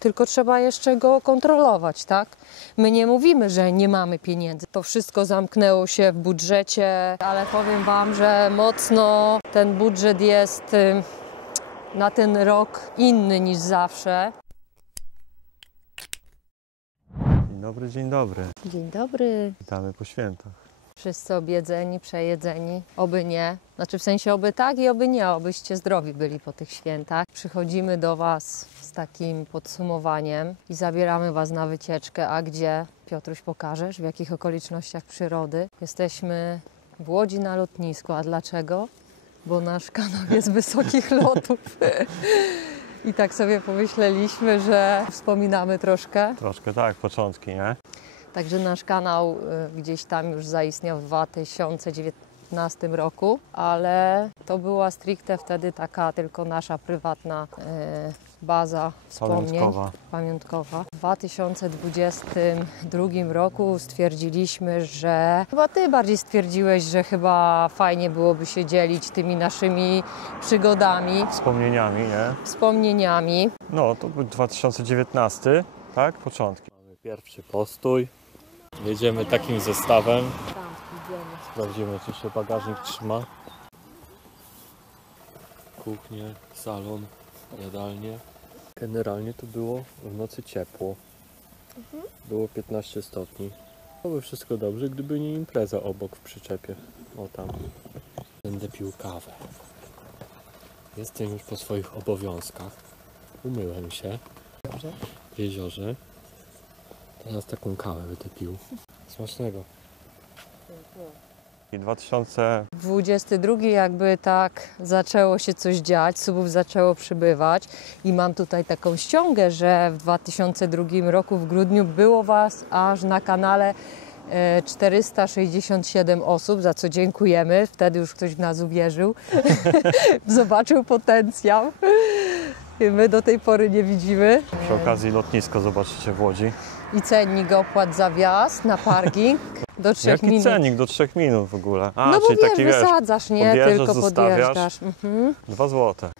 tylko trzeba jeszcze go kontrolować, tak? My nie mówimy, że nie mamy pieniędzy. To wszystko zamknęło się w budżecie, ale powiem Wam, że mocno ten budżet jest na ten rok inny niż zawsze. Dzień dobry, dzień dobry. Dzień dobry. Witamy po świętach. Wszyscy objedzeni, przejedzeni, oby nie. Znaczy w sensie oby tak i oby nie, obyście zdrowi byli po tych świętach. Przychodzimy do Was z takim podsumowaniem i zabieramy Was na wycieczkę. A gdzie? Piotruś, pokażesz, w jakich okolicznościach przyrody? Jesteśmy w Łodzi na lotnisku. A dlaczego? Bo nasz kanał jest wysokich lotów. I tak sobie pomyśleliśmy, że wspominamy troszkę. Troszkę tak, początki, nie? Także nasz kanał gdzieś tam już zaistniał w 2019 roku, ale to była stricte wtedy taka tylko nasza prywatna baza wspomnień pamiątkowa. W 2022 roku stwierdziliśmy, że chyba Ty bardziej stwierdziłeś, że chyba fajnie byłoby się dzielić tymi naszymi przygodami. Wspomnieniami. No, to był 2019, tak? Początki. Mamy pierwszy postój. Jedziemy takim zestawem. Sprawdzimy, czy się bagażnik trzyma. Kuchnię, salon, jadalnię. Generalnie to było w nocy ciepło. Było 15 stopni. Byłoby wszystko dobrze, gdyby nie impreza obok w przyczepie. O tam. Będę pił kawę. Jestem już po swoich obowiązkach. Umyłem się w jeziorze. Teraz taką kawę będę pił. Smacznego. 2022 jakby tak zaczęło się coś dziać, subów zaczęło przybywać i mam tutaj taką ściągę, że w 2002 roku w grudniu było Was aż na kanale 467 osób, za co dziękujemy. Wtedy już ktoś w nas uwierzył, zobaczył potencjał. My do tej pory nie widzimy. Przy okazji lotnisko zobaczycie w Łodzi. I cennik opłat za wjazd na parking do 3 Jaki minut. cennik? Do 3 minut w ogóle. A, No bo czyli wiesz, taki, wysadzasz, nie? Tylko podjeżdżasz. 2 zł.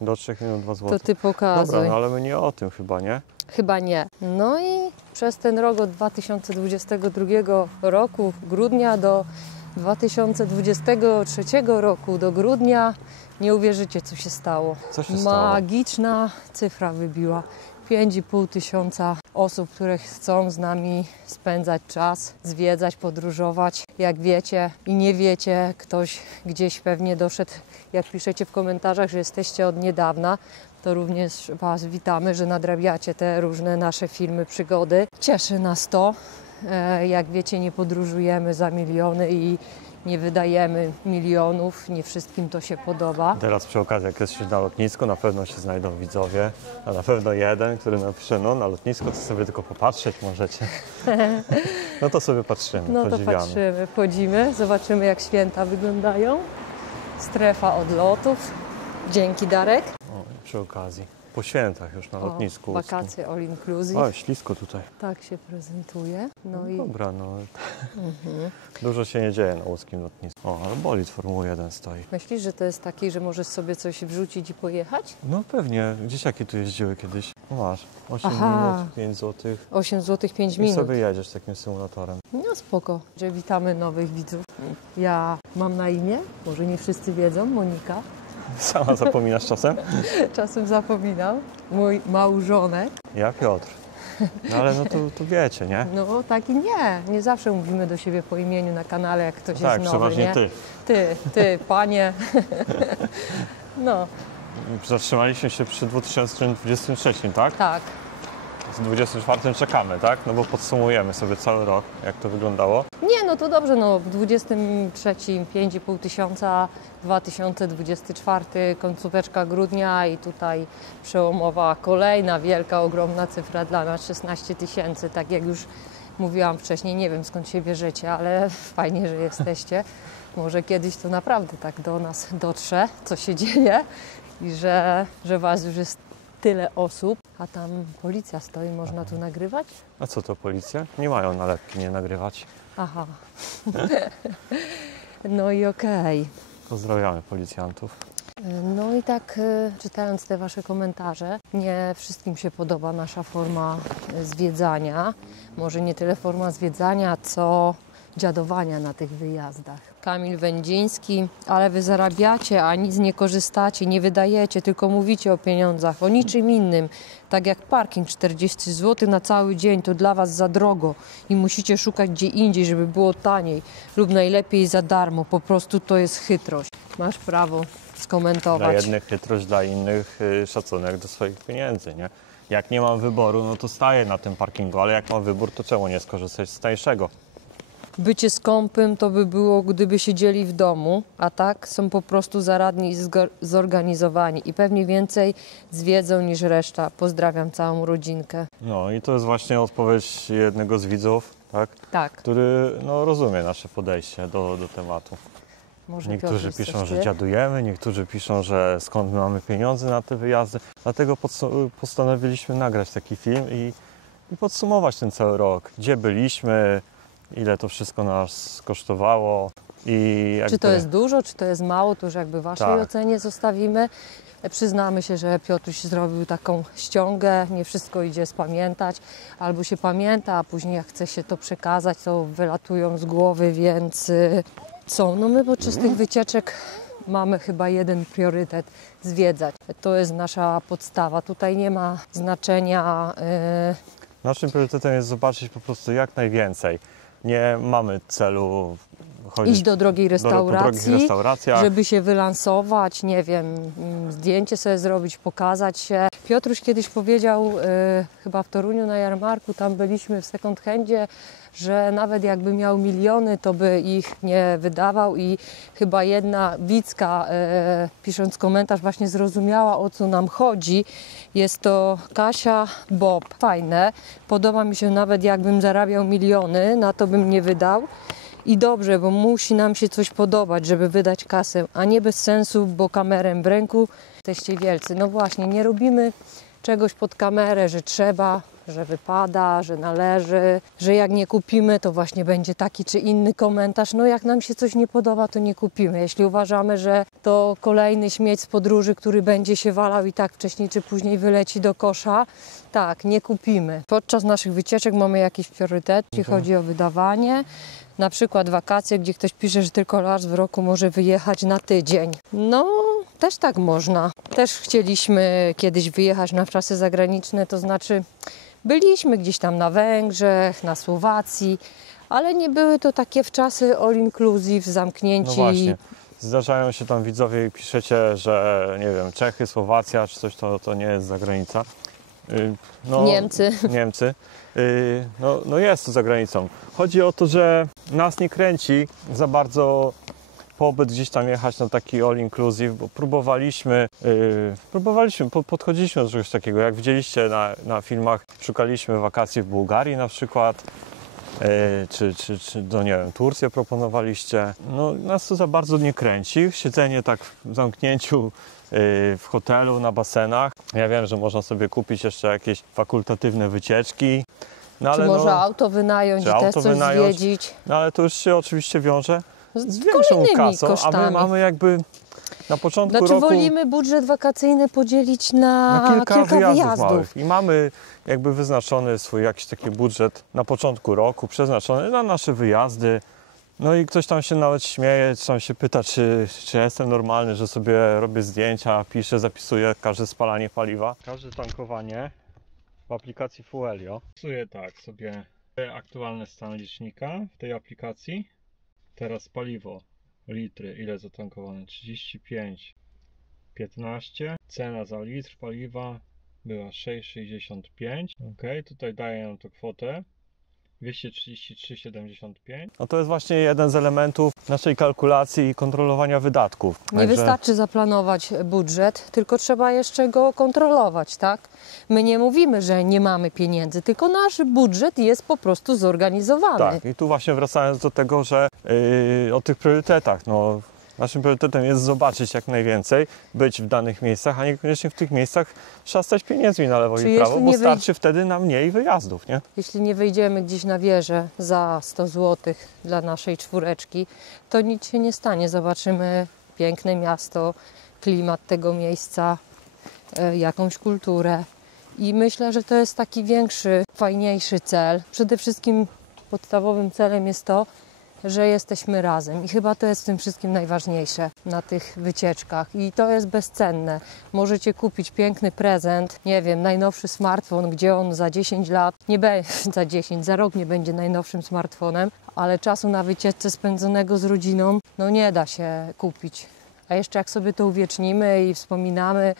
Do 3 minut 2 zł. To Ty pokazuj. Dobra, no ale my nie o tym chyba, nie? Chyba nie. No i przez ten rok od 2022 roku, grudnia do 2023 roku, do grudnia, nie uwierzycie, co się stało. Co się stało? Magiczna cyfra wybiła. 5,5 tysiąca osób, które chcą z nami spędzać czas, zwiedzać, podróżować. Jak wiecie i nie wiecie, ktoś gdzieś pewnie doszedł, jak piszecie w komentarzach, że jesteście od niedawna, to również Was witamy, że nadrabiacie te różne nasze filmy, przygody. Cieszy nas to. Jak wiecie, nie podróżujemy za miliony i nie wydajemy milionów, nie wszystkim to się podoba. Teraz przy okazji, jak jesteś na lotnisku, na pewno się znajdą widzowie, a na pewno jeden, który napisze, no na lotnisku to sobie tylko popatrzeć możecie. No to sobie patrzymy, no to podziwiamy. patrzymy, chodzimy, zobaczymy jak święta wyglądają. Strefa odlotów. Dzięki, Darek. O, przy okazji. Po świętach już na lotnisku. Wakacje all inclusive. O, ślisko tutaj. Tak się prezentuje. No i dobra, no. Dużo się nie dzieje na łódzkim lotnisku. O, ale bolid Formuły 1 stoi. Myślisz, że to jest taki, że możesz sobie coś wrzucić i pojechać? No pewnie. Dzieciaki tu jeździły kiedyś. No masz. 8 Aha. minut, 5 zł. 8 zł 5 I minut. sobie jedziesz takim symulatorem. No spoko, że witamy nowych widzów. Ja mam na imię, może nie wszyscy wiedzą, Monika. Sama zapominasz czasem? Czasem zapominam. Mój małżonek. Ja Piotr. No ale no to wiecie, nie? No tak i nie. Nie zawsze mówimy do siebie po imieniu na kanale, jak ktoś Tak, jest nowy, przeważnie nie? ty. Ty, panie. No, Zatrzymaliśmy się przy 2023, tak? tak. Z 24 czekamy, tak? No bo podsumujemy sobie cały rok, jak to wyglądało. Nie, no to dobrze, no w 23 5,5 tysiąca, 2024 końcóweczka grudnia i tutaj przełomowa kolejna wielka, ogromna cyfra dla nas 16 tysięcy, tak jak już mówiłam wcześniej, nie wiem skąd się bierzecie, ale fajnie, że jesteście. Może kiedyś to naprawdę tak do nas dotrze, co się dzieje i że Was już jest tyle osób, a tam policja stoi, można tu nagrywać? A co to policja? Nie mają nalepki nie nagrywać. Aha. No i okej. Pozdrawiamy policjantów. No i tak czytając te Wasze komentarze, nie wszystkim się podoba nasza forma zwiedzania. Może nie tyle forma zwiedzania, co dziadowania na tych wyjazdach. Kamil Wędziński, ale Wy zarabiacie, a nic nie korzystacie, nie wydajecie, tylko mówicie o pieniądzach, o niczym innym. Tak jak parking 40 zł na cały dzień, to dla Was za drogo i musicie szukać gdzie indziej, żeby było taniej lub najlepiej za darmo. Po prostu to jest chytrość. Masz prawo skomentować. Dla jednych chytrość, dla innych szacunek do swoich pieniędzy, nie? Jak nie mam wyboru, no to staję na tym parkingu, ale jak mam wybór, to czemu nie skorzystać z tańszego? Bycie skąpym to by było, gdyby siedzieli w domu, a tak są po prostu zaradni i zorganizowani i pewnie więcej zwiedzą niż reszta. Pozdrawiam całą rodzinkę. No i to jest właśnie odpowiedź jednego z widzów, tak? Tak. Który rozumie nasze podejście do tematu. Może Niektórzy Piotruś, piszą, coś że ty? dziadujemy, niektórzy piszą, że skąd my mamy pieniądze na te wyjazdy. Dlatego postanowiliśmy nagrać taki film i podsumować ten cały rok. Gdzie byliśmy, ile to wszystko nas kosztowało. I Czy to jest dużo, czy to jest mało, to już jakby Waszej Tak. ocenie zostawimy. Przyznamy się, że Piotruś zrobił taką ściągę, nie wszystko idzie spamiętać, albo się pamięta, a później jak chce się to przekazać, to wylatują z głowy, więc co? No my podczas tych wycieczek mamy chyba jeden priorytet, zwiedzać. To jest nasza podstawa, tutaj nie ma znaczenia. Naszym priorytetem jest zobaczyć po prostu jak najwięcej. Nie mamy celu chodzić Iść do drogiej po drogich restauracji, restauracjach. żeby się wylansować, nie wiem, zdjęcie sobie zrobić, pokazać się. Piotruś kiedyś powiedział, chyba w Toruniu na jarmarku, tam byliśmy w second handzie, że nawet jakby miał miliony, to by ich nie wydawał i chyba jedna widzka, pisząc komentarz, właśnie zrozumiała, o co nam chodzi. Jest to Kasia Bob. Fajne. Podoba mi się, nawet jakbym zarabiał miliony, na to bym nie wydał. I dobrze, bo musi nam się coś podobać, żeby wydać kasę, a nie bez sensu, bo kamerę w ręku jesteście wielcy. No właśnie, nie robimy czegoś pod kamerę, że trzeba, że wypada, że należy, że jak nie kupimy, to właśnie będzie taki czy inny komentarz. No jak nam się coś nie podoba, to nie kupimy. Jeśli uważamy, że to kolejny śmieć z podróży, który będzie się walał i tak wcześniej czy później wyleci do kosza, tak, nie kupimy. Podczas naszych wycieczek mamy jakiś priorytet, jeśli chodzi o wydawanie. Na przykład wakacje, gdzie ktoś pisze, że tylko raz w roku może wyjechać na tydzień. No, też tak można. Też chcieliśmy kiedyś wyjechać na wczasy zagraniczne, to znaczy byliśmy gdzieś tam na Węgrzech, na Słowacji, ale nie były to takie wczasy all inclusive, No zamknięci. właśnie. Zdarzają się tam widzowie i piszecie, że nie wiem, Czechy, Słowacja czy coś, to nie jest zagranica. No, Niemcy. Niemcy. No jest to za granicą. Chodzi o to, że nas nie kręci za bardzo pobyt gdzieś tam jechać na taki all inclusive, bo podchodziliśmy do czegoś takiego. Jak widzieliście na filmach, szukaliśmy wakacji w Bułgarii na przykład, czy do, nie wiem, Turcję proponowaliście. No, nas to za bardzo nie kręci. Siedzenie tak w zamknięciu w hotelu, na basenach. Ja wiem, że można sobie kupić jeszcze jakieś fakultatywne wycieczki. No, Czy ale może auto wynająć czy i też auto coś wynająć? zwiedzić. No ale to już się oczywiście wiąże z Z większą kolejnymi kasą, a kosztami. my mamy jakby na początku Znaczy roku wolimy budżet wakacyjny podzielić na kilka wyjazdów wyjazdów. małych i mamy jakby wyznaczony swój jakiś taki budżet na początku roku, przeznaczony na nasze wyjazdy. No i ktoś tam się nawet śmieje, czy tam się pyta, czy ja jestem normalny, że sobie robię zdjęcia, piszę, zapisuję każde spalanie paliwa. Każde tankowanie w aplikacji Fuelio. Pisuję tak sobie aktualny stan licznika w tej aplikacji. Teraz paliwo, litry, ile zatankowane? 35, 15. Cena za litr paliwa była 6,65. Ok, tutaj daje nam to kwotę 233,75. No to jest właśnie jeden z elementów naszej kalkulacji i kontrolowania wydatków. Nie wystarczy zaplanować budżet, tylko trzeba jeszcze go kontrolować, tak? My nie mówimy, że nie mamy pieniędzy, tylko nasz budżet jest po prostu zorganizowany. Tak, i tu właśnie wracając do tego, że o tych priorytetach, no naszym priorytetem jest zobaczyć jak najwięcej, być w danych miejscach, a niekoniecznie w tych miejscach szastać pieniędzmi na lewo Czy i prawo, jeśli bo nie starczy wtedy na mniej wyjazdów, nie? Jeśli nie wyjdziemy gdzieś na wieżę za 100 zł dla naszej czwóreczki, to nic się nie stanie. Zobaczymy piękne miasto, klimat tego miejsca, jakąś kulturę. I myślę, że to jest taki większy, fajniejszy cel. Przede wszystkim podstawowym celem jest to, że jesteśmy razem i chyba to jest w tym wszystkim najważniejsze na tych wycieczkach i to jest bezcenne. Możecie kupić piękny prezent, nie wiem, najnowszy smartfon, gdzie on za 10 lat, nie będzie za rok nie będzie najnowszym smartfonem, ale czasu na wycieczce spędzonego z rodziną, no nie da się kupić. A jeszcze jak sobie to uwiecznimy i wspominamy,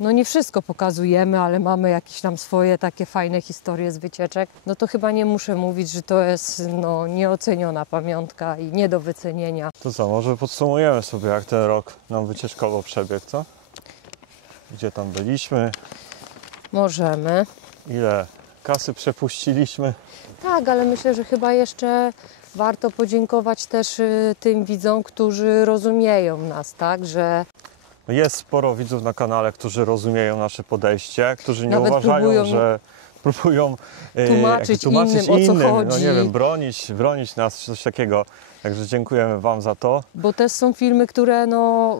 no nie wszystko pokazujemy, ale mamy jakieś tam swoje takie fajne historie z wycieczek, no to chyba nie muszę mówić, że to jest no, nieoceniona pamiątka i nie do wycenienia. To co, może podsumujemy sobie, jak ten rok nam wycieczkowo przebiegł, co? Gdzie tam byliśmy, Możemy. ile kasy przepuściliśmy. Tak, ale myślę, że chyba jeszcze warto podziękować też tym widzom, którzy rozumieją nas, tak, że Jest sporo widzów na kanale, którzy rozumieją nasze podejście, którzy nie Nawet uważają, że próbują tłumaczyć innym, o co no chodzi. nie wiem, bronić nas czy coś takiego. Także dziękujemy Wam za to. bo też są filmy, które no,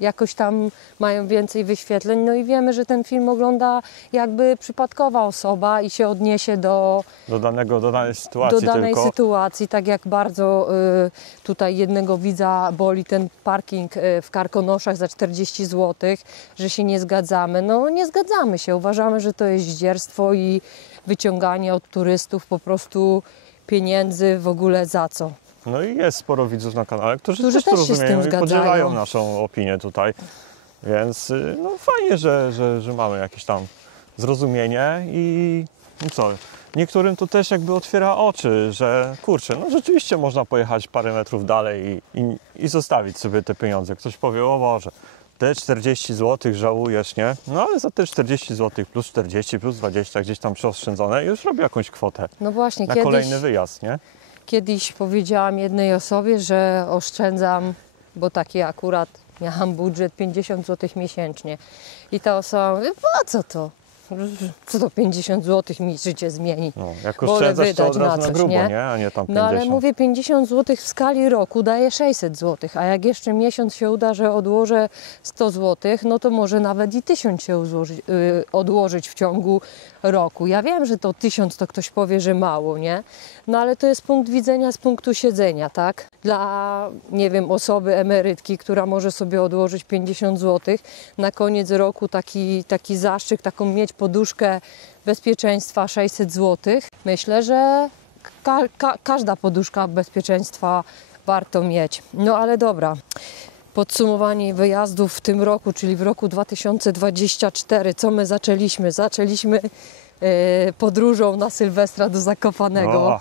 jakoś tam mają więcej wyświetleń, no i wiemy, że ten film ogląda jakby przypadkowa osoba i się odniesie do Do danej sytuacji do danej tylko. sytuacji, tak jak bardzo tutaj jednego widza boli ten parking w Karkonoszach za 40 zł, że się nie zgadzamy. No nie zgadzamy się, uważamy, że to jest zdzierstwo i wyciąganie od turystów po prostu pieniędzy w ogóle za co. No i jest sporo widzów na kanale, którzy też to też się z tym rozumieją i podzielają zgadzają. naszą opinię tutaj. Więc no fajnie, że mamy jakieś tam zrozumienie i co, niektórym to też jakby otwiera oczy, że kurczę, no rzeczywiście można pojechać parę metrów dalej i zostawić sobie te pieniądze. Ktoś powie, o Boże, te 40 zł żałujesz, nie? No ale za te 40 zł plus 40 plus 20 gdzieś tam przeoszczędzone już robię jakąś kwotę No właśnie, na kolejny wyjazd, nie? Kiedyś powiedziałam jednej osobie, że oszczędzam, bo taki akurat miałam budżet 50 zł miesięcznie. I ta osoba mówi, po co to? Co to 50 zł mi życie zmieni? No, jak Wolę oszczędzasz, to wydać od razu na na coś, grubo, nie? nie? A nie tam 50. No ale mówię 50 zł w skali roku daje 600 zł, a jak jeszcze miesiąc się uda, że odłożę 100 zł, no to może nawet i 1000 się odłożyć w ciągu roku. Ja wiem, że to 1000 to ktoś powie, że mało, nie? No ale to jest punkt widzenia z punktu siedzenia, tak? Dla, nie wiem, osoby emerytki, która może sobie odłożyć 50 zł, na koniec roku taki zastrzyk, taką mieć poduszkę bezpieczeństwa 600 zł. Myślę, że każda poduszka bezpieczeństwa warto mieć. No ale dobra. Podsumowanie wyjazdów w tym roku, czyli w roku 2024. Co my zaczęliśmy? Zaczęliśmy podróżą na Sylwestra do Zakopanego. O,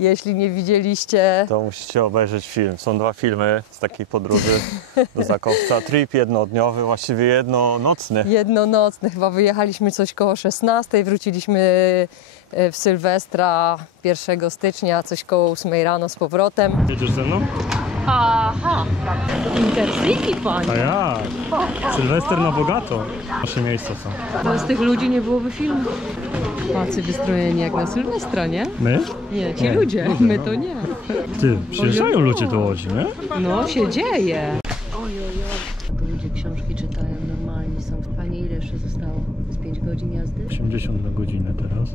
Jeśli nie widzieliście, to musicie obejrzeć film. Są 2 filmy z takiej podróży do Zakopca. Trip jednodniowy, właściwie jednonocny. jednonocny, chyba wyjechaliśmy coś koło 16, wróciliśmy w Sylwestra 1 stycznia, coś koło 8 rano z powrotem. Jedziesz ze mną? Aha, Intercity pani. A ja, Sylwester na bogato. Nasze miejsca są. Bez tych ludzi nie byłoby filmu. Pacy wystrojeni jak na Sylwestra, nie? My? Nie, ci Nie, ludzie, ludzie, my no. to nie. Ty, przyjeżdżają ludzie do Łodzi, nie? No, się dzieje. Ojojoj. Ludzie książki czytają, normalni są. Pani, ile jeszcze zostało? Z 5 godzin jazdy? 80 na godzinę teraz.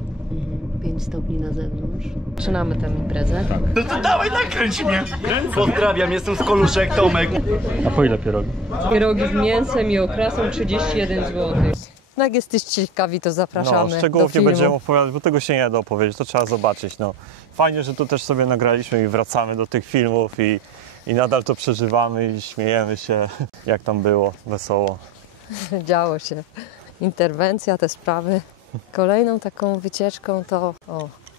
5 stopni na zewnątrz. Zaczynamy tę imprezę. No to dawaj, nakręć mnie! Pozdrawiam, jestem z Koluszek, Tomek. A po ile pierogi? Pierogi z mięsem i okrasą 31 zł. No jak jesteście ciekawi, to zapraszamy No, do szczegółów nie filmu. będziemy opowiadać, bo tego się nie da opowiedzieć, to trzeba zobaczyć. No. Fajnie, że tu też sobie nagraliśmy i wracamy do tych filmów i nadal to przeżywamy i śmiejemy się, jak tam było, wesoło. Działo się. Interwencja, te sprawy. Kolejną taką wycieczką to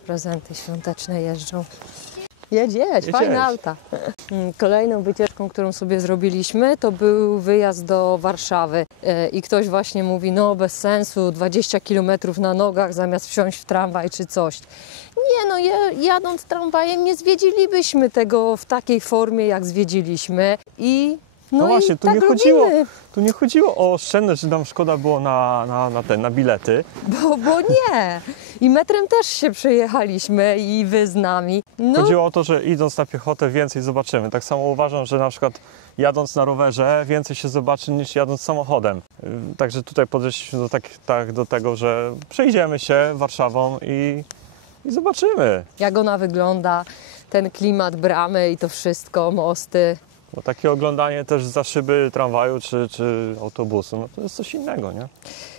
prezenty świąteczne jeżdżą. Jedź, fajne auta. Kolejną wycieczką, którą sobie zrobiliśmy, to był wyjazd do Warszawy. I ktoś właśnie mówi, no bez sensu, 20 km na nogach zamiast wsiąść w tramwaj czy coś. Nie no, jadąc tramwajem nie zwiedzilibyśmy tego w takiej formie, jak zwiedziliśmy. No właśnie, i tak robimy. tu nie chodziło o oszczędność, że nam szkoda było na bilety. Bo nie. I metrem też się przejechaliśmy i wy z nami. No, Chodziło o to, że idąc na piechotę więcej zobaczymy. Tak samo uważam, że na przykład jadąc na rowerze więcej się zobaczy niż jadąc samochodem. Także tutaj podeszliśmy do tego, że przejdziemy się Warszawą i zobaczymy. Jak ona wygląda, ten klimat bramy i to wszystko, mosty. Bo takie oglądanie też za szyby tramwaju czy autobusu, no to jest coś innego, nie?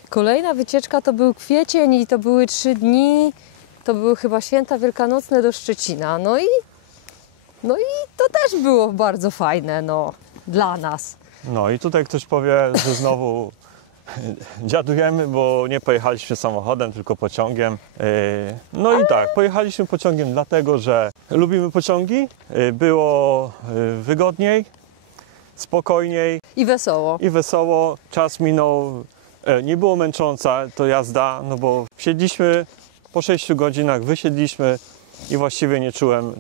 Kolejna wycieczka to był kwiecień i to były 3 dni, to były chyba święta wielkanocne do Szczecina. No i to też było bardzo fajne, no, dla nas. No i tutaj ktoś powie, że znowu dziadujemy, bo nie pojechaliśmy samochodem, tylko pociągiem. No i tak, pojechaliśmy pociągiem dlatego, że lubimy pociągi, było wygodniej, spokojniej I wesoło. Czas minął, nie było męcząca to jazda, no bo wsiedliśmy po 6 godzinach, wysiedliśmy i właściwie nie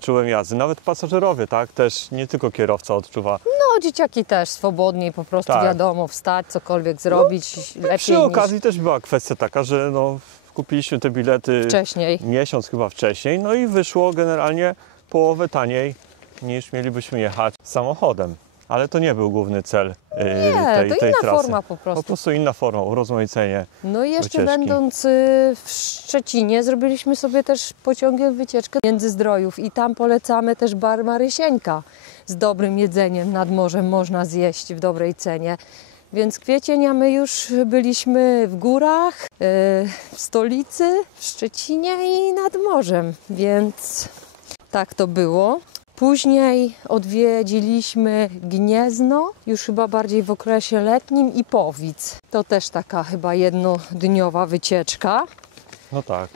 czułem jazdy. Nawet pasażerowie, tak, też nie tylko kierowca odczuwa. No, dzieciaki też swobodniej, po prostu Tak. wiadomo, wstać, cokolwiek zrobić lepiej Przy okazji też była kwestia taka, że no, kupiliśmy te bilety wcześniej. miesiąc chyba wcześniej, no i wyszło generalnie połowę taniej niż mielibyśmy jechać samochodem. Ale to nie był główny cel tej to inna trasy. forma po Po prostu. prostu inna forma, urozmaicenie. No i jeszcze wycieczki. będąc w Szczecinie zrobiliśmy sobie też pociągiem wycieczkę Międzyzdrojów i tam polecamy też bar Marysieńka z dobrym jedzeniem nad morzem można zjeść w dobrej cenie. Więc kwiecień, a my już byliśmy w górach, w stolicy, w Szczecinie i nad morzem, więc tak to było. Później odwiedziliśmy Gniezno, już chyba bardziej w okresie letnim i Powic. To też taka chyba jednodniowa wycieczka. No tak,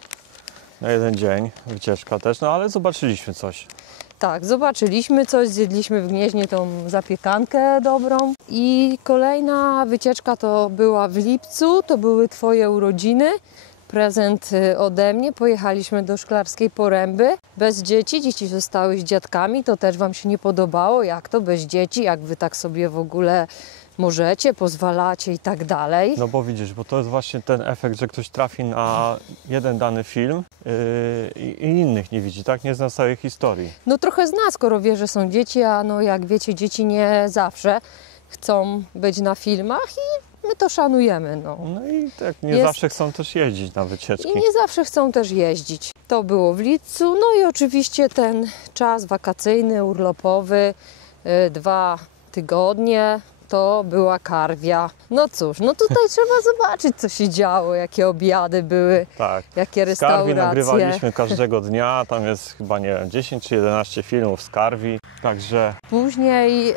na jeden dzień wycieczka też, no ale zobaczyliśmy coś. Tak, zobaczyliśmy coś, zjedliśmy w Gnieźnie tą zapiekankę dobrą. I kolejna wycieczka to była w lipcu, to były Twoje urodziny. Prezent ode mnie. Pojechaliśmy do Szklarskiej Poręby bez dzieci. Dzieci zostały z dziadkami. To też Wam się nie podobało. Jak to bez dzieci? Jak Wy tak sobie w ogóle możecie, pozwalacie i tak dalej? No bo widzisz, bo to jest właśnie ten efekt, że ktoś trafi na jeden dany film i innych nie widzi, tak? Nie zna całej historii. No trochę zna, skoro wie, że są dzieci, a no jak wiecie, dzieci nie zawsze chcą być na filmach i my to szanujemy, no. No i tak nie Jest- zawsze chcą też jeździć na wycieczki. I nie zawsze chcą też jeździć. To było w lipcu, no i oczywiście ten czas wakacyjny, urlopowy, 2 tygodnie, to była Karwia. No cóż, no tutaj trzeba zobaczyć, co się działo, jakie obiady były, Tak. jakie Z Karwi restauracje. nagrywaliśmy każdego dnia, tam jest chyba, nie wiem, 10 czy 11 filmów z Karwi, także Później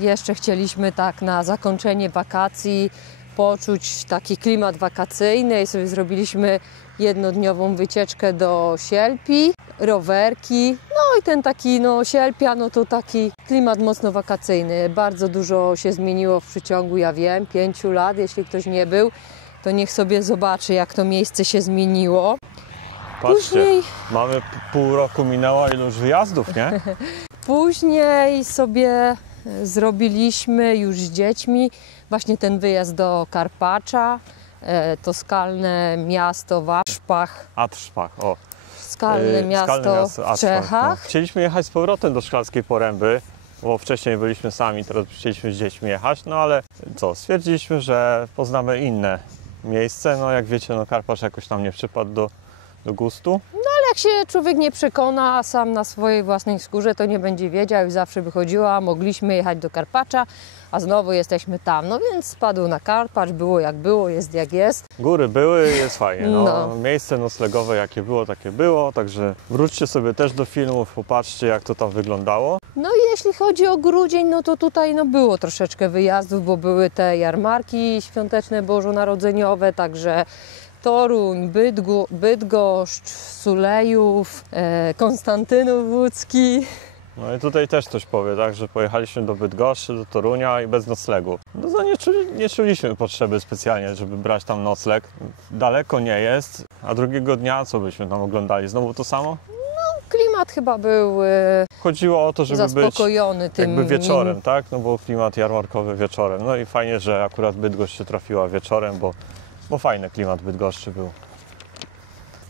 jeszcze chcieliśmy tak na zakończenie wakacji poczuć taki klimat wakacyjny i sobie zrobiliśmy jednodniową wycieczkę do Sielpi, rowerki, no i ten taki Sielpia, no to taki klimat mocno wakacyjny. Bardzo dużo się zmieniło w przeciągu, ja wiem, 5 lat, jeśli ktoś nie był, to niech sobie zobaczy, jak to miejsce się zmieniło. patrzcie, Później mamy pół roku minęło, ile już wyjazdów, nie? Później sobie zrobiliśmy już z dziećmi właśnie ten wyjazd do Karpacza, to skalne miasto w Aszpach, Atrzpach, o. skalne miasto w Atrzpach, Czechach. No. Chcieliśmy jechać z powrotem do Szklarskiej Poręby, bo wcześniej byliśmy sami, teraz chcieliśmy z dziećmi jechać, no ale co, stwierdziliśmy, że poznamy inne miejsce, no jak wiecie, no Karpacz jakoś nam nie przypadł do gustu. Ale jak się człowiek nie przekona sam na swojej własnej skórze, to nie będzie wiedział i zawsze wychodziła, mogliśmy jechać do Karpacza, a znowu jesteśmy tam. No więc spadł na Karpacz, było jak było, jest jak jest. Góry były, jest fajnie, no. No. Miejsce noclegowe jakie było, takie było, także wróćcie sobie też do filmów, popatrzcie jak to tam wyglądało. No i jeśli chodzi o grudzień, no to tutaj było troszeczkę wyjazdów, bo były te jarmarki świąteczne, bożonarodzeniowe, także Toruń, Bydgoszcz, Sulejów, Konstantynów Łódzki. No i tutaj też ktoś powie, tak, że pojechaliśmy do Bydgoszczy, do Torunia i bez noclegu. No to nie czuliśmy potrzeby specjalnie, żeby brać tam nocleg. Daleko nie jest, a drugiego dnia co byśmy tam oglądali? Znowu to samo? Klimat chyba był Chodziło o to, żeby być zaspokojony tym. jakby wieczorem, tak? No bo klimat jarmarkowy wieczorem. No i fajnie, że akurat Bydgoszcz się trafiła wieczorem, bo fajny klimat Bydgoszczy był.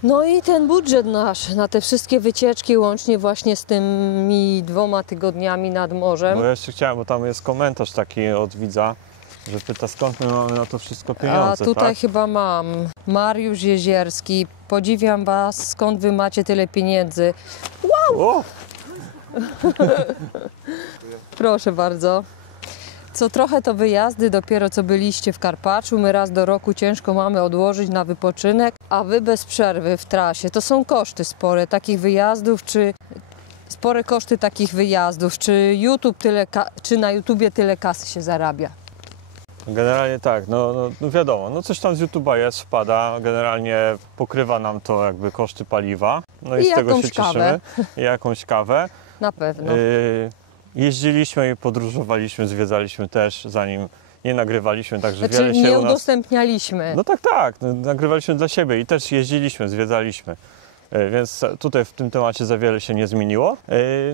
No i ten budżet nasz na te wszystkie wycieczki, łącznie właśnie z tymi 2 tygodniami nad morzem. Bo ja jeszcze chciałem, bo tam jest komentarz taki od widza, że pyta, skąd my mamy na to wszystko pieniądze, A tutaj tak? chyba mam. Mariusz Jezierski. Podziwiam Was, skąd Wy macie tyle pieniędzy. O! Proszę bardzo. Co trochę to wyjazdy, dopiero co byliście w Karpaczu. My raz do roku ciężko mamy odłożyć na wypoczynek, a Wy bez przerwy w trasie. To są koszty spore takich wyjazdów, czy spore koszty takich wyjazdów, czy czy na YouTubie tyle kasy się zarabia? Generalnie tak, no wiadomo, no coś tam z YouTube'a jest, wpada, generalnie pokrywa nam to jakby koszty paliwa, no i I z tego się jakąś kawę. cieszymy. I jakąś kawę. Na pewno. Jeździliśmy i podróżowaliśmy, zwiedzaliśmy też, zanim nie nagrywaliśmy, także Znaczy wiele się nie u nas... udostępnialiśmy. No tak, no, nagrywaliśmy dla siebie i też jeździliśmy, zwiedzaliśmy. Więc tutaj w tym temacie za wiele się nie zmieniło.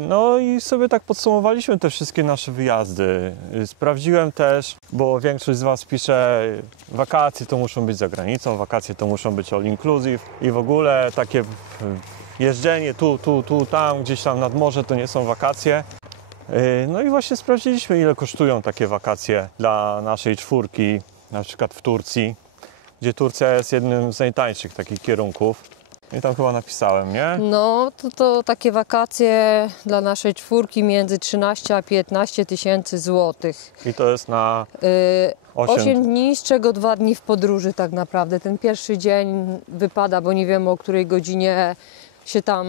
No i sobie tak podsumowaliśmy te wszystkie nasze wyjazdy. Sprawdziłem też, bo większość z Was pisze, wakacje to muszą być za granicą, wakacje to muszą być all inclusive i w ogóle takie jeżdżenie tu, tam, gdzieś tam nad morze to nie są wakacje. No i właśnie sprawdziliśmy, ile kosztują takie wakacje dla naszej czwórki, na przykład w Turcji, gdzie Turcja jest jednym z najtańszych takich kierunków. I tam chyba napisałem, nie? No, to takie wakacje dla naszej czwórki między 13 a 15 tysięcy złotych. I to jest na 8 dni, z czego 2 dni w podróży tak naprawdę. Ten pierwszy dzień wypada, bo nie wiemy, o której godzinie się tam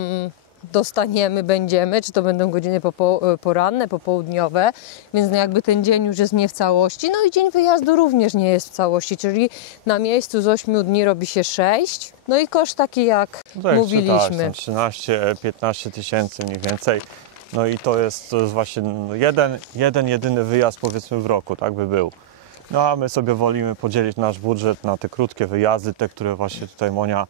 dostaniemy, będziemy, czy to będą godziny poranne, popołudniowe, więc no jakby ten dzień już jest nie w całości. No i dzień wyjazdu również nie jest w całości, czyli na miejscu z 8 dni robi się 6. No i koszt taki, jak tak, mówiliśmy. 13-15 tysięcy mniej więcej. No i to jest właśnie jedyny wyjazd, powiedzmy, w roku, tak by był. No a my sobie wolimy podzielić nasz budżet na te krótkie wyjazdy, te, które właśnie tutaj Monia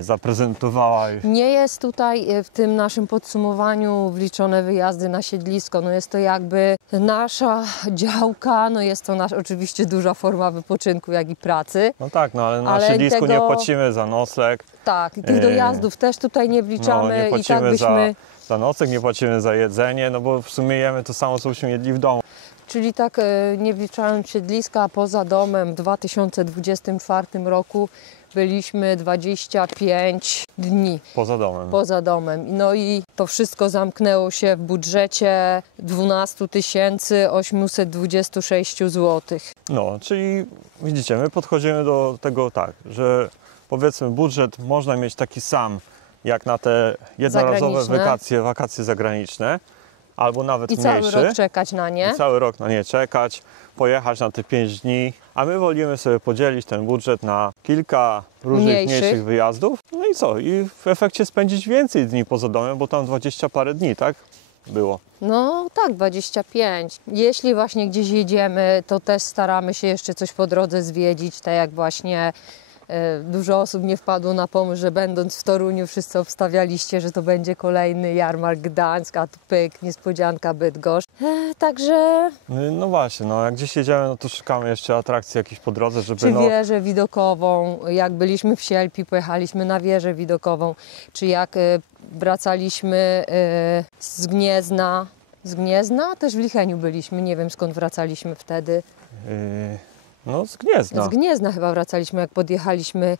zaprezentowała. Nie jest tutaj w tym naszym podsumowaniu wliczone wyjazdy na siedlisko. No jest to jakby nasza działka, no jest to oczywiście duża forma wypoczynku, jak i pracy. No tak, no ale na Ale siedlisku nie tego- płacimy za nocleg. Tak, i tych dojazdów też tutaj nie wliczamy No, nie i płacimy tak byśmy... za nocleg, nie płacimy za jedzenie, no bo w sumie jemy to samo, co byśmy jedli w domu. Czyli tak nie wliczając siedliska, poza domem w 2024 roku byliśmy 25 dni Poza domem. poza domem. No i to wszystko zamknęło się w budżecie 12 826 zł. No, czyli widzicie, my podchodzimy do tego tak, że powiedzmy budżet można mieć taki sam, jak na te jednorazowe Zagraniczne. wakacje zagraniczne, albo nawet I cały mniejszy. rok czekać na nie. I cały rok na nie czekać, pojechać na te 5 dni, a my wolimy sobie podzielić ten budżet na kilka różnych mniejszych wyjazdów. No i co? I w efekcie spędzić więcej dni poza domem, bo tam 20 parę dni, tak? Było. No tak, 25. Jeśli właśnie gdzieś jedziemy, to też staramy się jeszcze coś po drodze zwiedzić, tak jak właśnie dużo osób nie wpadło na pomysł, że będąc w Toruniu wszyscy obstawialiście, że to będzie kolejny jarmark Gdańsk, a tu pyk, niespodzianka Bydgoszcz. Także No właśnie, no jak gdzieś jedziemy, no to szukamy jeszcze atrakcji jakichś po drodze, żeby czy wieżę widokową, jak byliśmy w Sielpi, pojechaliśmy na wieżę widokową, czy jak wracaliśmy z Gniezna, też w Licheniu byliśmy, nie wiem skąd wracaliśmy wtedy. no z Gniezna. Z Gniezna chyba wracaliśmy, jak podjechaliśmy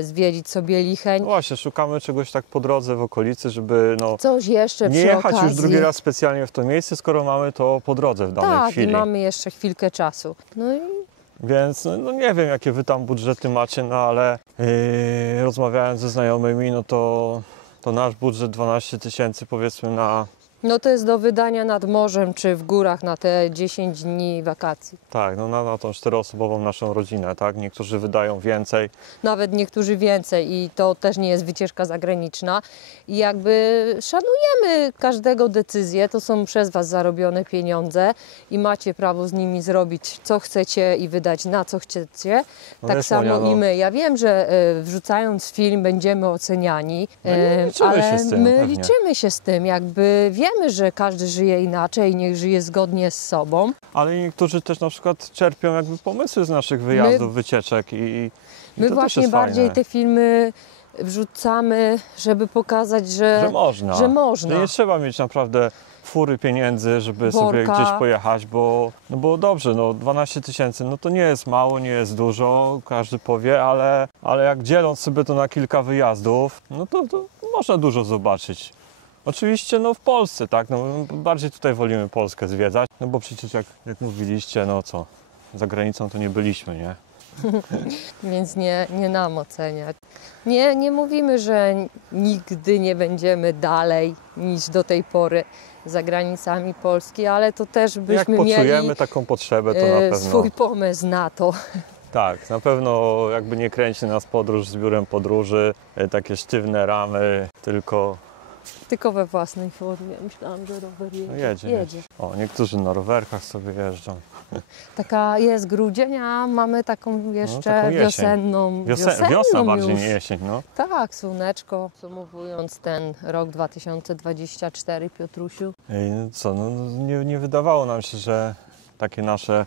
zwiedzić sobie Licheń. No właśnie, szukamy czegoś tak po drodze w okolicy, żeby no, Coś jeszcze nie przy jechać okazji. już drugi raz specjalnie w to miejsce, skoro mamy to po drodze w danej Tak, chwili. i mamy jeszcze chwilkę czasu. No i Więc no nie wiem, jakie wy tam budżety macie, no ale rozmawiając ze znajomymi, no to nasz budżet 12 tysięcy powiedzmy na... no to jest do wydania nad morzem, czy w górach na te 10 dni wakacji. Tak, no na tą 4-osobową naszą rodzinę, tak? Niektórzy wydają więcej. Nawet niektórzy więcej i to też nie jest wycieczka zagraniczna. I jakby szanujemy każdego decyzję, to są przez Was zarobione pieniądze i macie prawo z nimi zrobić co chcecie i wydać na co chcecie. No Tak wiesz, samo Monia, no. i my. Ja wiem, że wrzucając film będziemy oceniani, No i liczymy się ale z tym, my pewnie. liczymy się z tym. Jakby wiemy, że każdy żyje inaczej i niech żyje zgodnie z sobą. Ale niektórzy też na przykład czerpią jakby pomysły z naszych wyjazdów, wycieczek i My to też właśnie jest bardziej fajne. te filmy wrzucamy, żeby pokazać, że można. Że można. Że nie trzeba mieć naprawdę fury pieniędzy, żeby sobie Worka. gdzieś pojechać, bo dobrze, 12 tysięcy, to nie jest mało, nie jest dużo, każdy powie, ale jak dzieląc sobie to na kilka wyjazdów, to można dużo zobaczyć. Oczywiście w Polsce, tak, bardziej tutaj wolimy Polskę zwiedzać, bo przecież jak mówiliście, za granicą to nie byliśmy, nie? Więc nie nam oceniać. Nie mówimy, że nigdy nie będziemy dalej niż do tej pory za granicami Polski, ale to też Jak byśmy poczujemy mieli taką potrzebę, to na pewno. swój pomysł na to. Tak, na pewno jakby nie kręci nas podróż z biurem podróży, takie sztywne ramy, tylko Tylko we własnej formie. Myślałam, że rower jedzie. O, niektórzy na rowerkach sobie jeżdżą. Taka jest grudzień, a mamy taką jeszcze taką jesień. wiosenną. Wiosna bardziej już. nie jesień, Tak, słoneczko. Podsumowując ten rok 2024, Piotrusiu. Nie wydawało nam się, że takie nasze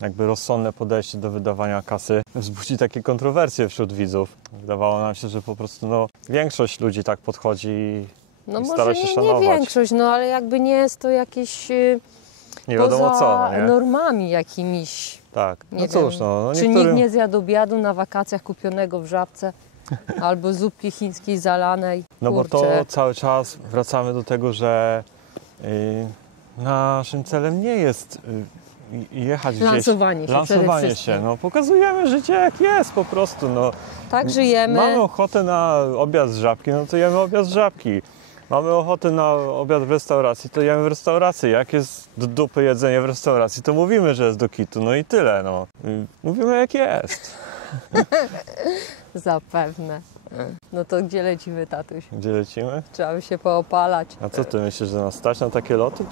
jakby rozsądne podejście do wydawania kasy wzbudzi takie kontrowersje wśród widzów. Wydawało nam się, że po prostu większość ludzi tak podchodzi i Może stara się nie szanować. większość, ale jakby nie jest to jakieś Nie wiadomo poza co, nie? normami jakimiś. Tak, Nie cóż, wiem, Czy nikt nie zjadł obiadu na wakacjach kupionego w Żabce? Albo zupki chińskiej zalanej? bo to cały czas wracamy do tego, że naszym celem nie jest jechać Lansowanie gdzieś. się przede Lansowanie wszystkim. się. Pokazujemy życie jak jest po prostu. Tak żyjemy. Mamy ochotę na obiad z Żabki, to jemy obiad z Żabki. Mamy ochotę na obiad w restauracji, to jemy w restauracji. Jak jest do dupy jedzenie w restauracji, to mówimy, że jest do kitu. I tyle. Mówimy jak jest. Zapewne. No to gdzie lecimy, tatuś? Gdzie lecimy? Trzeba by się poopalać. A co ty myślisz, że nas stać na takie loty?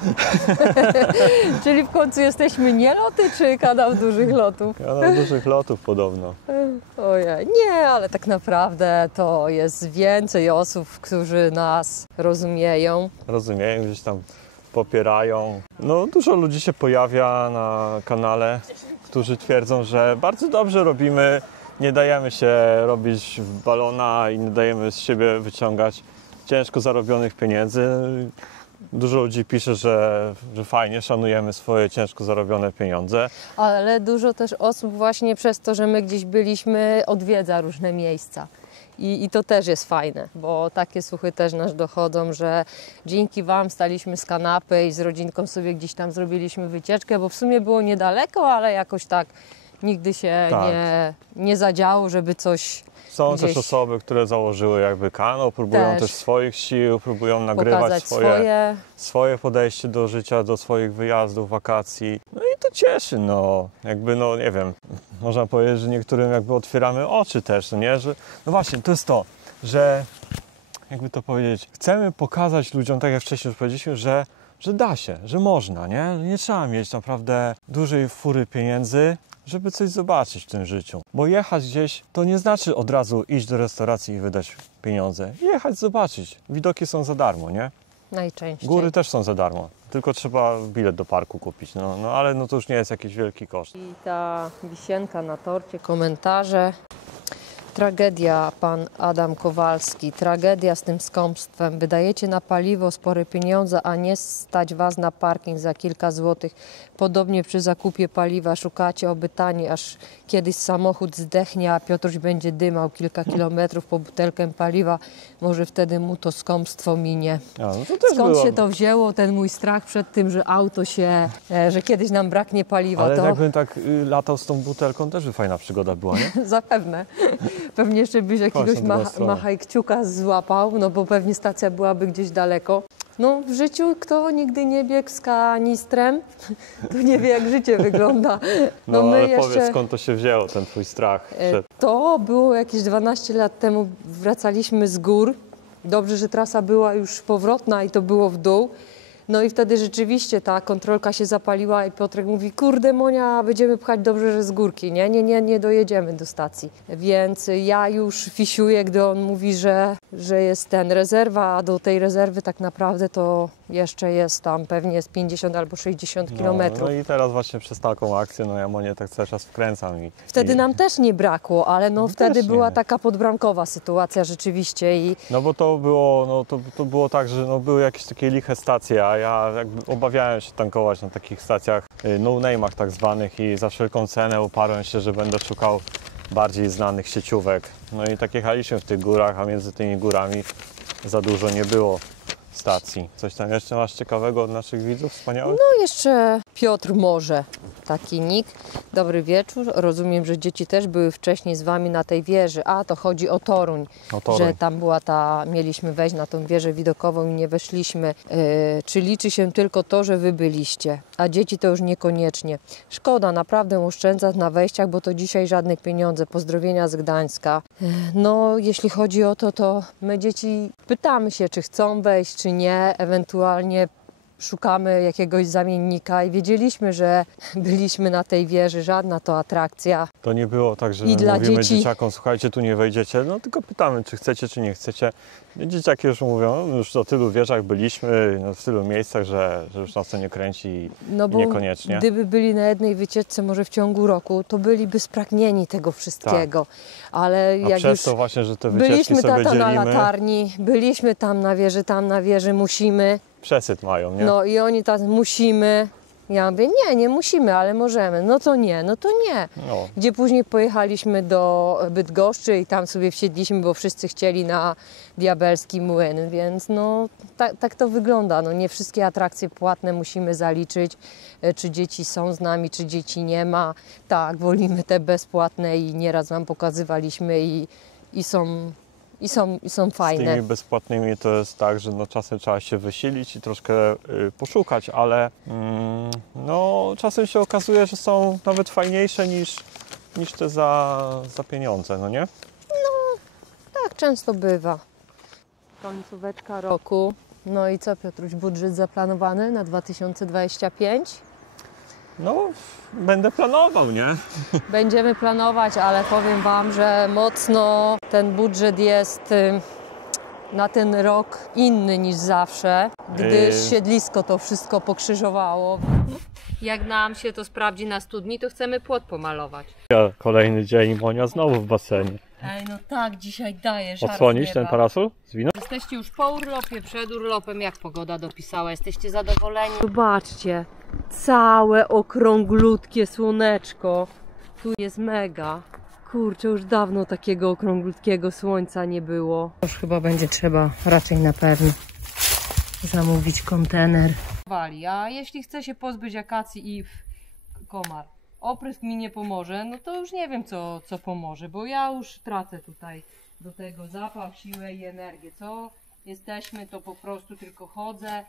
Czyli w końcu jesteśmy nie loty, czy kanał dużych lotów? Ja na dużych lotów podobno. Ojej, nie, ale tak naprawdę to jest więcej osób, którzy nas rozumieją. Rozumieją, gdzieś tam popierają. Dużo ludzi się pojawia na kanale, którzy twierdzą, że bardzo dobrze robimy, nie dajemy się robić w balona i nie dajemy z siebie wyciągać ciężko zarobionych pieniędzy. Dużo ludzi pisze, że fajnie, szanujemy swoje ciężko zarobione pieniądze. Ale dużo też osób właśnie przez to, że my gdzieś byliśmy, odwiedza różne miejsca. I to też jest fajne, bo takie słuchy też nas dochodzą, że dzięki Wam staliśmy z kanapy i z rodzinką sobie gdzieś tam zrobiliśmy wycieczkę, bo w sumie było niedaleko, ale jakoś tak nigdy się nie zadziało, żeby coś Są gdzieś też osoby, które założyły jakby kanał, próbują też swoich sił, próbują nagrywać pokazać swoje podejście do życia, do swoich wyjazdów, wakacji. I to cieszy, nie wiem, można powiedzieć, że niektórym jakby otwieramy oczy też, nie? Że, właśnie, to jest to, że jakby to powiedzieć, chcemy pokazać ludziom, tak jak wcześniej już powiedzieliśmy, że da się, że można, nie? Nie trzeba mieć naprawdę dużej fury pieniędzy, żeby coś zobaczyć w tym życiu. Bo jechać gdzieś to nie znaczy od razu iść do restauracji i wydać pieniądze. Jechać, zobaczyć. Widoki są za darmo, nie? najczęściej. Góry też są za darmo. Tylko trzeba bilet do parku kupić. Ale to już nie jest jakiś wielki koszt. I ta wisienka na torcie, komentarze. Tragedia, pan Adam Kowalski. Tragedia z tym skąpstwem. Wydajecie na paliwo spore pieniądze, a nie stać Was na parking za kilka złotych. Podobnie przy zakupie paliwa szukacie oby taniej, aż kiedyś samochód zdechnie, a Piotruś będzie dymał kilka kilometrów po butelkę paliwa. Może wtedy mu to skąpstwo minie. To też Skąd było. się to wzięło, ten mój strach przed tym, że auto się, że kiedyś nam braknie paliwa? Ale to jakbym tak latał z tą butelką, też by fajna przygoda była, nie? zapewne. Pewnie jeszcze byś jakiegoś Chodź na drugą stronę. machajkciuka złapał, bo pewnie stacja byłaby gdzieś daleko. W życiu kto nigdy nie biegł z kanistrem, to nie wie, jak życie wygląda. Ale powiedz, skąd to się wzięło, ten twój strach przed... To było jakieś 12 lat temu, wracaliśmy z gór. Dobrze, że trasa była już powrotna i to było w dół. I wtedy rzeczywiście ta kontrolka się zapaliła i Piotrek mówi, kurde Monia, będziemy pchać dobrze, że z górki. Nie dojedziemy do stacji. Więc ja już fisiuję, gdy on mówi, że że jest ten rezerwa, a do tej rezerwy tak naprawdę to jeszcze jest tam pewnie z 50 albo 60 kilometrów. No i teraz właśnie przez taką akcję, no ja Monię tak cały czas wkręcam. Wtedy nam też nie brakło, ale no wtedy też była nie. taka podbramkowa sytuacja rzeczywiście i No bo to było, to było tak, że no, były jakieś takie liche stacje, a ja jakby obawiałem się tankować na takich stacjach no-name'ach tak zwanych i za wszelką cenę uparłem się, że będę szukał bardziej znanych sieciówek. No i tak jechaliśmy w tych górach, a między tymi górami za dużo nie było stacji. Coś tam jeszcze masz ciekawego od naszych widzów wspaniałych? no jeszcze Piotr Morze, taki nick. Dobry wieczór, rozumiem, że dzieci też były wcześniej z Wami na tej wieży. A, to chodzi o Toruń, O Toruń. że tam była mieliśmy wejść na tą wieżę widokową i nie weszliśmy. Czy liczy się tylko to, że Wy byliście, a dzieci to już niekoniecznie. Szkoda naprawdę oszczędzać na wejściach, bo to dzisiaj żadne pieniądze. Pozdrowienia z Gdańska. No, jeśli chodzi o to, to my dzieci pytamy się, czy chcą wejść, czy nie, ewentualnie szukamy jakiegoś zamiennika i wiedzieliśmy, że byliśmy na tej wieży, żadna to atrakcja. To nie było tak, że I dla mówimy dzieci- dzieciakom, słuchajcie, tu nie wejdziecie, no tylko pytamy, czy chcecie, czy nie chcecie. I dzieciaki już mówią, no, już o tylu wieżach byliśmy, no, w tylu miejscach, że już nas to nie kręci i No bo niekoniecznie. gdyby byli na jednej wycieczce może w ciągu roku, to byliby spragnieni tego wszystkiego. Ale A jak przez już to właśnie, że te wycieczki byliśmy sobie tata na dzielimy, latarni, byliśmy tam na wieży, musimy. przesyt mają, nie? No i oni tak musimy. Ja mówię, nie musimy, ale możemy. No to nie. No. Gdzie później pojechaliśmy do Bydgoszczy i tam sobie wsiedliśmy, bo wszyscy chcieli na Diabelski Młyn, więc no tak to wygląda. No nie wszystkie atrakcje płatne musimy zaliczyć, czy dzieci są z nami, czy dzieci nie ma. Tak, wolimy te bezpłatne i nieraz Wam pokazywaliśmy i są Z fajne. tymi bezpłatnymi to jest tak, że no czasem trzeba się wysilić i troszkę poszukać, ale no czasem się okazuje, że są nawet fajniejsze niż te za pieniądze, no nie? Tak często bywa. Końcóweczka roku. No i co, Piotruś, budżet zaplanowany na 2025? No, będę planował, nie? Będziemy planować, ale powiem Wam, że mocno ten budżet jest na ten rok inny niż zawsze, gdyż siedlisko to wszystko pokrzyżowało. Jak nam się to sprawdzi na studni, to chcemy płot pomalować. Kolejny dzień, Monia znowu w basenie. Ej, no tak, dzisiaj daje żar Odsłonić z ten nieba. parasol z wino? Jesteście już po urlopie, przed urlopem, jak pogoda dopisała? Jesteście zadowoleni? Zobaczcie, całe okrąglutkie słoneczko. Tu jest mega. Kurczę, już dawno takiego okrąglutkiego słońca nie było. Już chyba będzie trzeba raczej na pewno zamówić kontener. A jeśli chce się pozbyć akacji i komar, oprysk mi nie pomoże, no to już nie wiem co pomoże, bo ja już tracę tutaj do tego zapał, siłę i energię. Co jesteśmy, to po prostu tylko chodzę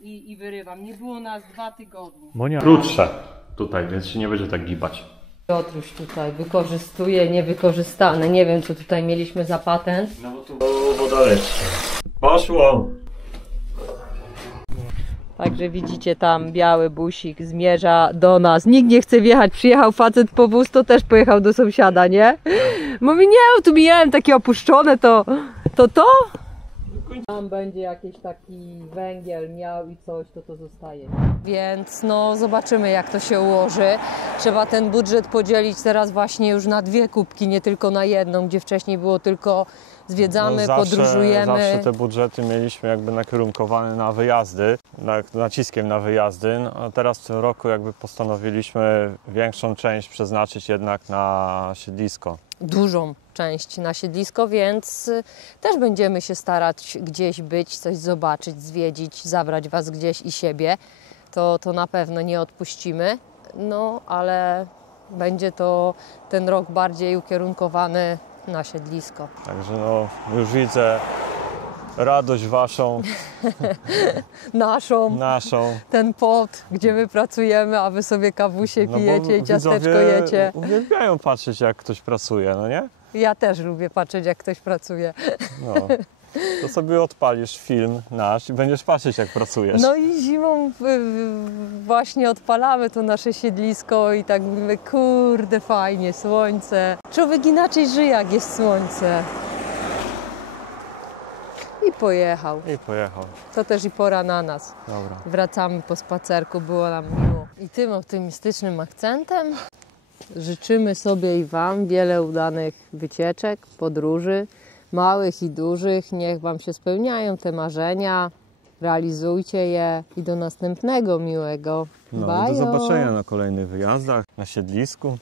i wyrywam. Nie było nas 2 tygodnie. Monia krótsze tutaj, więc się nie będzie tak gibać. Piotruś tutaj wykorzystuje niewykorzystane. Nie wiem, co tutaj mieliśmy za patent. No bo tu woda leci. Poszło! Także widzicie tam biały busik zmierza do nas. Nikt nie chce wjechać. Przyjechał facet po wóz, to też pojechał do sąsiada, nie? Mówi, nie, tu mijałem takie opuszczone, to? Tam będzie jakiś taki węgiel miał i coś, to zostaje. Więc no zobaczymy, jak to się ułoży. Trzeba ten budżet podzielić teraz właśnie już na 2 kubki, nie tylko na jedną, gdzie wcześniej było tylko zwiedzamy, podróżujemy. Zawsze te budżety mieliśmy jakby nakierunkowane na wyjazdy, naciskiem na wyjazdy, no, a teraz w tym roku jakby postanowiliśmy większą część przeznaczyć jednak na siedlisko. Dużą część na siedlisko, więc też będziemy się starać gdzieś być, coś zobaczyć, zwiedzić, zabrać Was gdzieś i siebie. To na pewno nie odpuścimy, no ale będzie to ten rok bardziej ukierunkowany na siedlisko. Także no, już widzę radość Waszą, naszą. Ten pot, gdzie my pracujemy, a Wy sobie kawusie No pijecie bo i ciasteczko widzowie jecie. uwielbiają patrzeć, jak ktoś pracuje, no nie? Ja też lubię patrzeć, jak ktoś pracuje. No. To sobie odpalisz film nasz i będziesz patrzeć, jak pracujesz. No i zimą właśnie odpalamy to nasze siedlisko i tak mówimy, kurde, fajnie, słońce. Człowiek inaczej żyje, jak jest słońce. pojechał. I pojechał. To też i pora na nas. Dobra. Wracamy po spacerku, było nam miło. I tym optymistycznym akcentem życzymy sobie i Wam wiele udanych wycieczek, podróży, małych i dużych. Niech Wam się spełniają te marzenia, realizujcie je i do następnego miłego. No, Bajo. do zobaczenia na kolejnych wyjazdach, na siedlisku.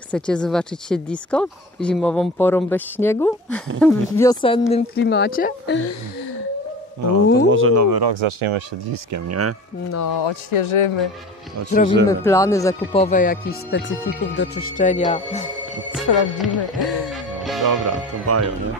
Chcecie zobaczyć siedlisko zimową porą bez śniegu? W wiosennym klimacie? No, to może nowy rok zaczniemy siedliskiem, nie? No, odświeżymy. Odświeżymy. Zrobimy plany zakupowe jakichś specyfików do czyszczenia. Sprawdzimy. No, dobra, to bajo, nie?